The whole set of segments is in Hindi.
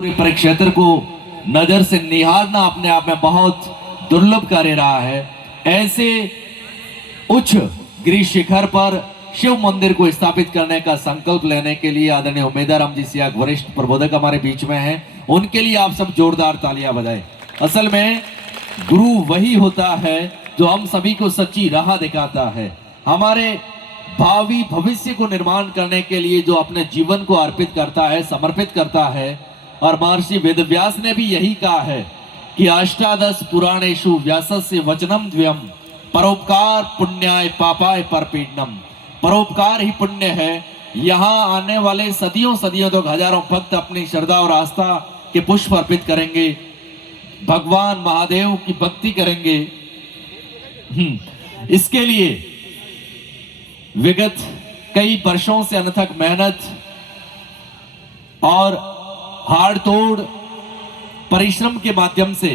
परिक्षेत्र को नजर से निहारना अपने आप में बहुत दुर्लभ कार्य रहा है। ऐसे उच्च गिरी शिखर पर शिव मंदिर को स्थापित करने का संकल्प लेने के लिए आदरणीय उमेदाराम जी सियाग वरिष्ठ प्रबोधक हमारे बीच में हैं। उनके लिए आप सब जोरदार तालियां बजाएं। असल में गुरु वही होता है जो हम सभी को सच्ची राह दिखाता है, हमारे भावी भविष्य को निर्माण करने के लिए जो अपने जीवन को अर्पित करता है, समर्पित करता है। और महर्षि वेदव्यास ने भी यही कहा है कि अष्टादश पुराणेषु व्यासस्य वचनम द्वयम परोपकार पुण्याय पापाय परपीडनम। परोपकार ही पुण्य है। यहाँ आने वाले सदियों सदियों तक हजारों भक्त अपनी श्रद्धा और आस्था के पुष्प अर्पित करेंगे, भगवान महादेव की भक्ति करेंगे। इसके लिए विगत कई वर्षों से अनथक मेहनत और हाड़ तोड़ परिश्रम के माध्यम से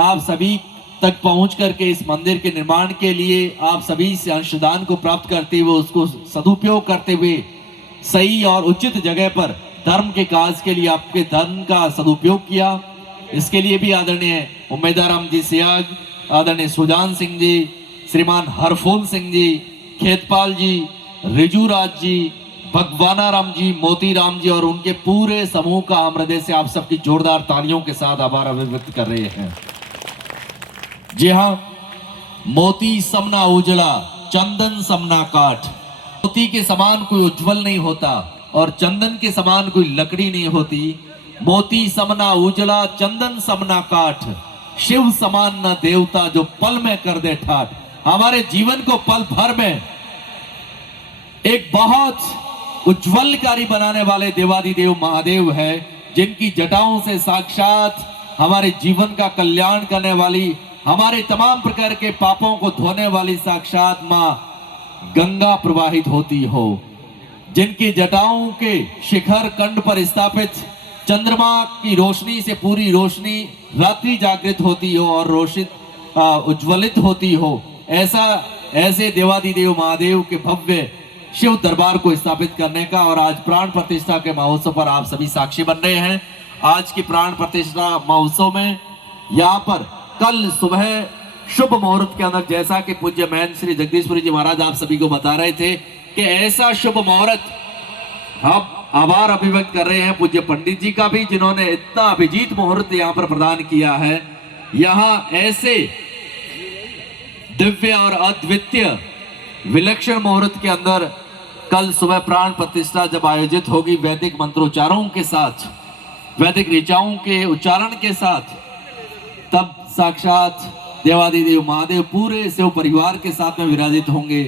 आप सभी तक पहुंच करके इस मंदिर के निर्माण के लिए आप सभी से अंशदान को प्राप्त करते हुए उसको सदुपयोग करते हुए सही और उचित जगह पर धर्म के काज के लिए आपके धन का सदुपयोग किया। इसके लिए भी आदरणीय उमेदाराम जी सियाग, आदरणीय सुजान सिंह जी, श्रीमान हरफूल सिंह जी, खेतपाल जी, रिजूराज जी, भगवानाराम जी, मोतीराम जी और उनके पूरे समूह का हम हृदय से आप सबकी जोरदार तालियों के साथ आभार अभिव्यक्त कर रहे हैं। जी हाँ, मोती समना उजला चंदन समना काठ। मोती के समान कोई उज्जवल नहीं होता और चंदन के समान कोई लकड़ी नहीं होती। मोती समना उजला चंदन समना काठ, शिव समान न देवता जो पल में कर दे ठाठ। हमारे जीवन को पल भर में एक बहुत उज्जवलकारी बनाने वाले देवादिदेव महादेव है, जिनकी जटाओं से साक्षात हमारे जीवन का कल्याण करने वाली, हमारे तमाम प्रकार के पापों को धोने वाली साक्षात मां गंगा प्रवाहित होती हो, जिनकी जटाओं के शिखर कंड पर स्थापित चंद्रमा की रोशनी से पूरी रोशनी रात्रि जागृत होती हो और रोशित उज्ज्वलित होती हो। ऐसे देवादिदेव महादेव के भव्य शिव दरबार को स्थापित करने का और आज प्राण प्रतिष्ठा के महोत्सव पर आप सभी साक्षी बन रहे हैं। आज की प्राण प्रतिष्ठा महोत्सव में यहाँ पर कल सुबह शुभ मुहूर्त के अंदर, जैसा कि पूज्य महंत श्री जगदीशपुरी जी महाराज आप सभी को बता रहे थे कि ऐसा शुभ मुहूर्त हम आभार अभिव्यक्त कर रहे हैं पूज्य पंडित जी का भी, जिन्होंने इतना अभिजीत मुहूर्त यहाँ पर प्रदान किया है। यहाँ ऐसे दिव्य और अद्वितीय विलक्षण मुहूर्त के अंदर कल सुबह प्राण प्रतिष्ठा जब आयोजित होगी, वैदिक मंत्रोच्चारों के साथ, वैदिक ऋचाओं के उच्चारण के साथ, तब साक्षात देवादिदेव महादेव पूरे शिव परिवार के साथ में विराजित होंगे।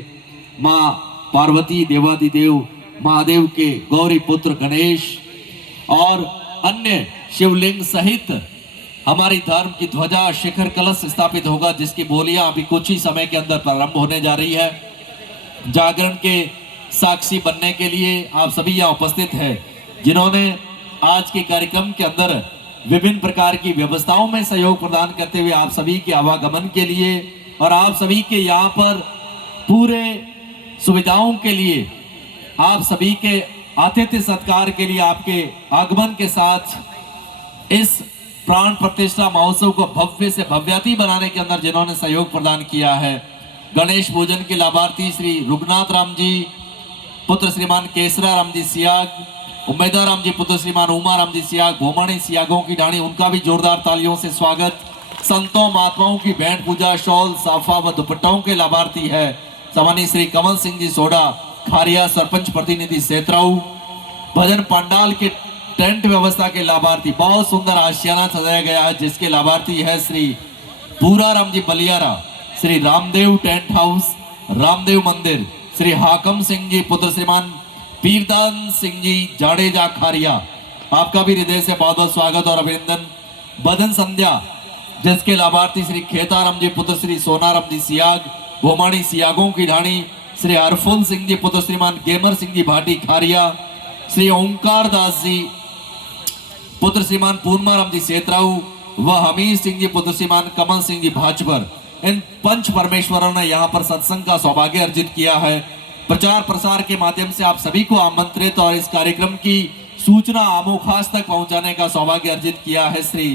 मां पार्वती, देवादिदेव महादेव के गौरी पुत्र गणेश और अन्य शिवलिंग सहित हमारी धर्म की ध्वजा शिखर कलश स्थापित होगा, जिसकी बोलियां अभी कुछ ही समय के अंदर प्रारंभ होने जा रही है। जागरण के साक्षी बनने के लिए आप सभी यहाँ उपस्थित हैं, जिन्होंने आज के कार्यक्रम के अंदर विभिन्न प्रकार की व्यवस्थाओं में सहयोग प्रदान करते हुए आप सभी के आवागमन के लिए और आप सभी के यहाँ पर पूरे सुविधाओं के लिए, आप सभी के आतिथ्य सत्कार के लिए, आपके आगमन के साथ इस प्राण प्रतिष्ठा महोत्सव को भव्य से भव्याती बनाने के अंदर जिन्होंने सहयोग प्रदान किया है, गणेश पूजन के लाभार्थी श्री रुगनाथ राम जी पुत्र श्रीमान केसरा राम जी सियाग, उमेदाराम जी पुत्र श्रीमान उमा राम जी सियाग, भोमणी सियागों की ढाणी, उनका भी जोरदार तालियों से स्वागत। संतों महात्माओं की बैंड पूजा, शॉल, साफा व दुपट्टाओं के लाभार्थी है समानी श्री कमल सिंह जी सोडा, खारिया सरपंच प्रतिनिधि सेतराऊ। भजन पंडाल के टेंट व्यवस्था के लाभार्थी, बहुत सुंदर आशियाना सजाया गया है, जिसके लाभार्थी है श्री पूरा राम जी बलियारा, श्री रामदेव टेंट हाउस, रामदेव मंदिर, श्री हाकम सिंह जी पुत्र श्रीमान पीरदान सिंह जी जाडेजा खारिया। आपका भी हृदय से बहुत बहुत स्वागत और अभिनंदन। भजन संध्या, जिसके लाभार्थी श्री खेताराम जी पुत्र श्री सोनाराम जी सियाग, भोमाणी सियागों की ढाणी, श्री हरफुल सिंह जी पुत्र श्रीमान गेमर सिंह जी भाटी खारिया, श्री ओंकार दास जी पुत्र श्रीमान पूर्णमाराम जी सेतराऊ व हमीर सिंह जी पुत्र श्रीमान कमल सिंह जी भाजपर। इन पंच परमेश्वरों ने यहाँ पर सत्संग का सौभाग्य अर्जित किया है। प्रचार प्रसार के माध्यम से आप सभी को आमंत्रित और इस कार्यक्रम की सूचना आमो खास तक पहुंचाने का सौभाग्य अर्जित किया है श्री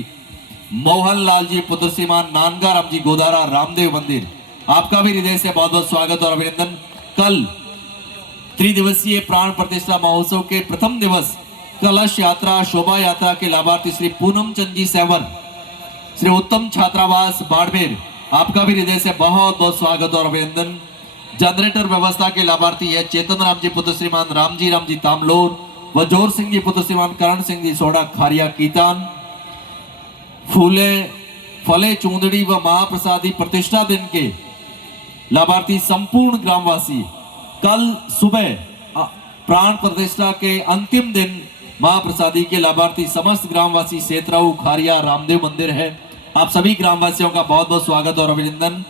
मोहनलाल जी पुत्र श्रीमान नानगाराम जी गोदारा रामदेव मंदिर। आपका भी हृदय से बहुत बहुत स्वागत और अभिनंदन। कल त्रिदिवसीय प्राण प्रतिष्ठा महोत्सव के प्रथम दिवस कलश यात्रा शोभा यात्रा के लाभार्थी श्री पूनम चंद जी सेवन, श्री उत्तम छात्रावास बाड़मेर, आपका भी हृदय से बहुत बहुत स्वागत और अभिनंदन। जनरेटर व्यवस्था के लाभार्थी है चेतन राम जी पुत्र श्रीमान राम जी तामलोर व जोर सिंह जी पुत्र श्रीमान करण सिंह जी सोडा खारिया कीतान। फूले फले चूंदड़ी व महाप्रसादी प्रतिष्ठा दिन के लाभार्थी संपूर्ण ग्रामवासी। कल सुबह प्राण प्रतिष्ठा के अंतिम दिन महाप्रसादी के लाभार्थी समस्त ग्रामवासी सेतराऊ खारिया रामदेव मंदिर है। आप सभी ग्रामवासियों का बहुत बहुत स्वागत और अभिनंदन।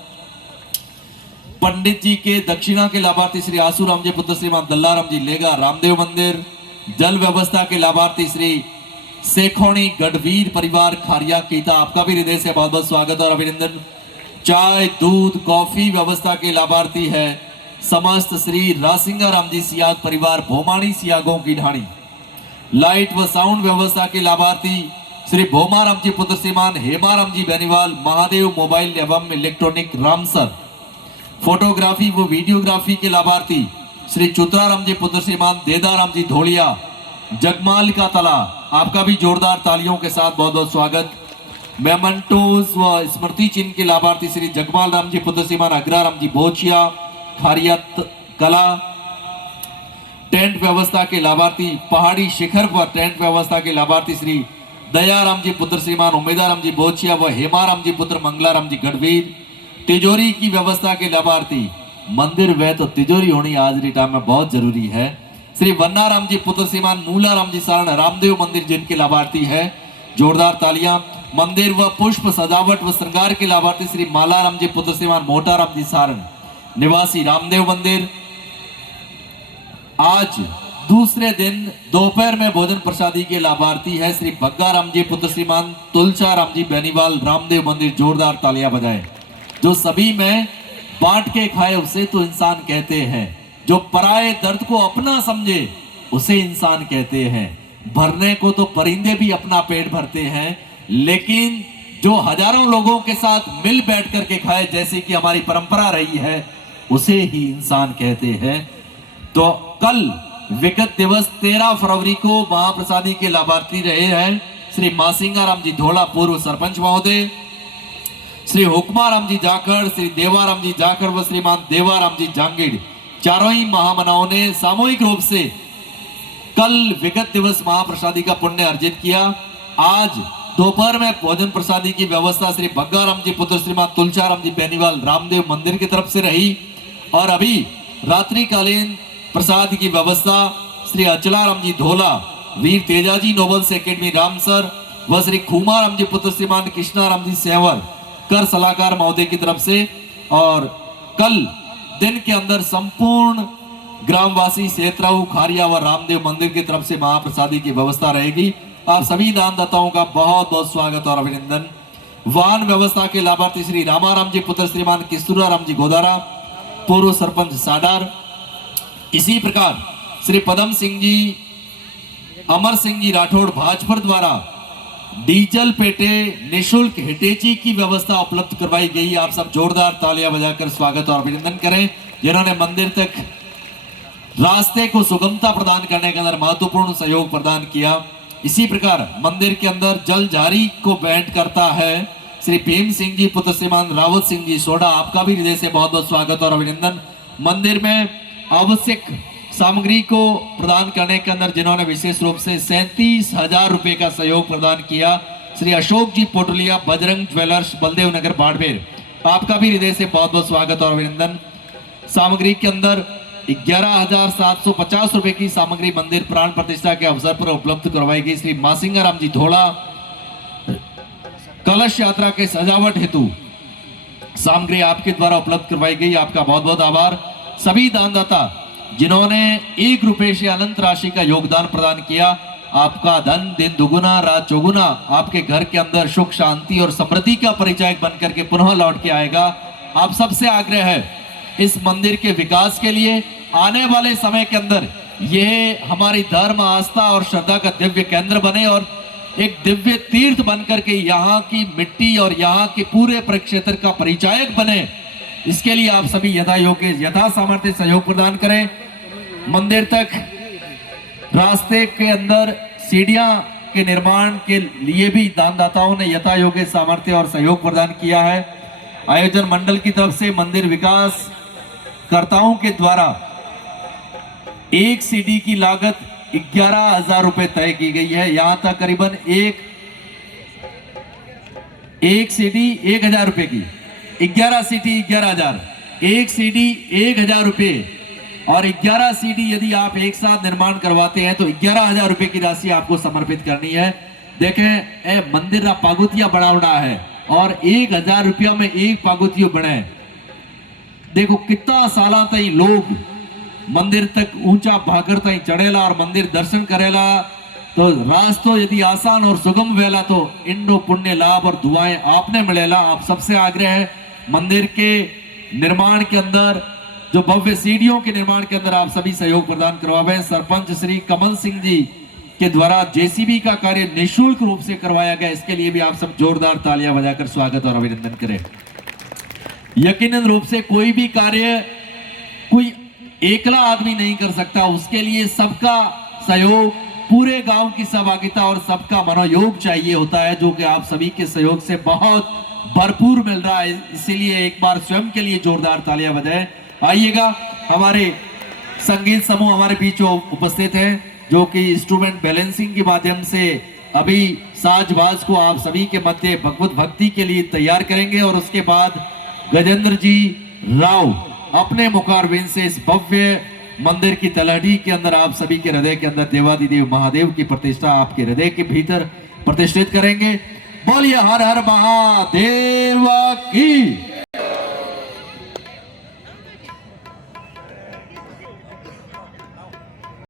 पंडित जी के दक्षिणा के लाभार्थी श्री आसूराम जी पुत्र श्रीमान दल्लाराम जी लेगा रामदेव मंदिर। जल व्यवस्था के लाभार्थी श्री शेखोणी गढ़वीर परिवार खारिया कीता, आपका भी हृदय से बहुत बहुत स्वागत और अभिनंदन। चाय दूध कॉफी व्यवस्था के लाभार्थी है समस्त श्री रासिंगा राम जी सियाग परिवार भोमाणी सियागों की ढाणी। लाइट व साउंड व्यवस्था के लाभार्थी श्री भोमाराम जी पुत्र श्रीमान हेमाराम जी बेनीवाल महादेव मोबाइल एवं इलेक्ट्रॉनिक रामसर। फोटोग्राफी व वीडियोग्राफी के लाभार्थी श्री चुतराराम जी पुत्र श्रीमान देदाराम जी धोलिया जगमाल का तला, आपका भी जोरदार तालियों के साथ बहुत बहुत स्वागत। मेमेंटोज व स्मृति चिन्ह के लाभार्थी श्री जगमाल राम जी पुत्र श्रीमान अग्राराम जी भोचिया खारियत कला। टेंट व्यवस्था के लाभार्थी पहाड़ी शिखर पर टेंट व्यवस्था के लाभार्थी श्री दयाराम जी पुत्र श्रीमान उमेदाराम जी भोचिया व हेमाराम जी पुत्र मंगलाराम जी गढ़वीर। तिजोरी की व्यवस्था के लाभार्थी मंदिर व तो तिजोरी होनी आज के टाइम में बहुत जरूरी है श्री वन्नाराम जी पुत्र श्रीमान मूलाराम जी सारण रामदेव मंदिर जिनके लाभार्थी है, जोरदार तालियां। मंदिर व पुष्प सजावट व श्रृंगार के लाभार्थी श्री मालाराम जी पुत्र श्रीमान मोटाराम जी सारण निवासी रामदेव मंदिर। आज दूसरे दिन दोपहर में भोजन प्रसादी के लाभार्थी है श्री भग्गाराम जी पुत्र श्रीमान तुलचाराम जी बेनीवाल रामदेव मंदिर। जोरदार तालियां बजाएं। जो सभी में बांट के खाए उसे तो इंसान कहते हैं, जो पराये दर्द को अपना समझे उसे इंसान कहते हैं। भरने को तो परिंदे भी अपना पेट भरते हैं, लेकिन जो हजारों लोगों के साथ मिल बैठ करके खाए जैसे कि हमारी परंपरा रही है उसे ही इंसान कहते हैं। तो कल विगत दिवस 13 फरवरी को महाप्रसादी के लाभार्थी रहे हैं श्री मासिंगाराम जी धोला पूर्व सरपंच महोदय, श्री हुक्माराम जी जाखड़, श्री देवाराम जी जाखड़ व श्रीमान देवाराम जी जांगीड़। चारों ही महामनाओं ने सामूहिक रूप से कल विगत दिवस महाप्रसादी का पुण्य अर्जित किया। आज दोपहर में भोजन प्रसादी की व्यवस्था श्री भग्गाराम जी पुत्र श्रीमान तुलचाराम जी बेनीवाल रामदेव मंदिर की तरफ से रही और अभी रात्रिकालीन प्रसाद की व्यवस्था श्री अचलाराम जी धोला वीर तेजाजी नोबल्स एकेडमी रामसर व श्री खूमाराम जी पुत्र श्रीमान कृष्णाराम जी सेवर कर सलाहकार महोदय की तरफ से। और कल दिन के अंदर संपूर्ण ग्रामवासी सेतराऊ खारिया व रामदेव मंदिर की तरफ से महाप्रसादी की व्यवस्था रहेगी। आप सभी दानदाताओं का बहुत बहुत स्वागत और अभिनंदन। वाहन व्यवस्था के लाभार्थी श्री रामाराम जी पुत्र श्रीमान किस्तूराराम जी गोदारा पूर्व सरपंच साडार। इसी प्रकार श्री पदम सिंह जी अमर सिंह जी राठौड़ भाजपा द्वारा डीजल पेटे निशुल्क हिटेची की व्यवस्था उपलब्ध करवाई गई। आप सब जोरदार तालियां बजाकर स्वागत और अभिनंदन करें, जिन्होंने मंदिर तक रास्ते को सुगमता प्रदान करने के अंदर महत्वपूर्ण सहयोग प्रदान किया। इसी प्रकार मंदिर के अंदर जल जारी को भेंट करता है श्री भीम सिंह जी पुत्र श्रीमान रावत सिंह जी सोडा, आपका भी हृदय से बहुत बहुत स्वागत और अभिनंदन। मंदिर में आवश्यक सामग्री को प्रदान करने के अंदर जिन्होंने विशेष रूप से 37,000 रुपए का सहयोग प्रदान किया श्री अशोक जी पोटलिया बजरंग ज्वेलर्स बलदेव नगर बाड़मेर, आपका भी हृदय से बहुत बहुत स्वागत और अभिनंदन। सामग्री के अंदर 11,750 रुपए की सामग्री मंदिर प्राण प्रतिष्ठा के अवसर पर उपलब्ध करवाई गई। श्री मासिंगाराम जी धोला कलश यात्रा के सजावट हेतु सामग्री आपके द्वारा उपलब्ध करवाई गई, आपका बहुत बहुत आभार। सभी दानदाता जिन्होंने 1 रुपए से अनंत राशि का योगदान प्रदान किया, आपका धन दिन दुगुना रात चौगुना आपके घर के अंदर सुख शांति और समृद्धि का परिचायक बनकर के पुनः लौट के आएगा। आप सबसे आग्रह है इस मंदिर के विकास के लिए आने वाले समय के अंदर ये हमारी धर्म, आस्था और श्रद्धा का दिव्य केंद्र बने और एक दिव्य तीर्थ बनकर के यहाँ की मिट्टी और यहाँ के पूरे परिक्षेत्र का परिचायक बने। इसके लिए आप सभी यथा योग्य यथा सामर्थ्य सहयोग प्रदान करें। मंदिर तक रास्ते के अंदर सीढ़ियां के निर्माण के लिए भी दानदाताओं ने यथा योग्य सामर्थ्य और सहयोग प्रदान किया है। आयोजन मंडल की तरफ से मंदिर विकास कर्ताओं के द्वारा एक सीढ़ी की लागत 11,000 रुपए तय की गई है। यहां तक करीबन एक सीढ़ी 1,000 रुपए की, 11 सीढ़ी 11,000, एक सीढ़ी 1,000 रुपए और 11 सीढ़ी यदि आप एक साथ निर्माण करवाते हैं तो 11,000 रुपए की राशि आपको समर्पित करनी है। देखें मंदिर का पागुतिया बड़ा है और 1,000 रुपया में एक पागुतियो बने। देखो कितना साल तई लोग मंदिर तक ऊंचा भागर तई चढ़ेला और मंदिर दर्शन करेला, तो रास्तो यदि आसान और सुगम वेला तो इंडो पुण्य लाभ और दुआएं आपने मिलेला। आप सबसे आग्रह है मंदिर के निर्माण के अंदर, जो भव्य सीढ़ियों के निर्माण के अंदर आप सभी सहयोग प्रदान करवावें। सरपंच श्री कमल सिंह जी के द्वारा जेसीबी का कार्य निःशुल्क रूप से करवाया गया, इसके लिए भी आप सब जोरदार तालियां बजाकर स्वागत और अभिनंदन करें। यकीनन रूप से कोई भी कार्य कोई एकला आदमी नहीं कर सकता, उसके लिए सबका सहयोग, पूरे गांव की सहभागिता और सबका मनोयोग चाहिए होता है, जो कि आप सभी के सहयोग से बहुत भरपूर मिल रहा है। इसीलिए एक बार स्वयं के लिए जोरदार तालियां बजाएं। आइएगा, हमारे संगीत समूह हमारे बीच उपस्थित है, जो कि इंस्ट्रूमेंट बैलेंसिंग के माध्यम से अभी साजबाज को आप सभी के मध्य भगवत भक्ति के लिए तैयार करेंगे और उसके बाद गजेंद्र जी राव अपने मुखारबिंद से इस भव्य मंदिर की तलहटी के अंदर आप सभी के हृदय के अंदर देवादिदेव महादेव की प्रतिष्ठा आपके हृदय के भीतर प्रतिष्ठित करेंगे। बोलिए हर हर महादेव की।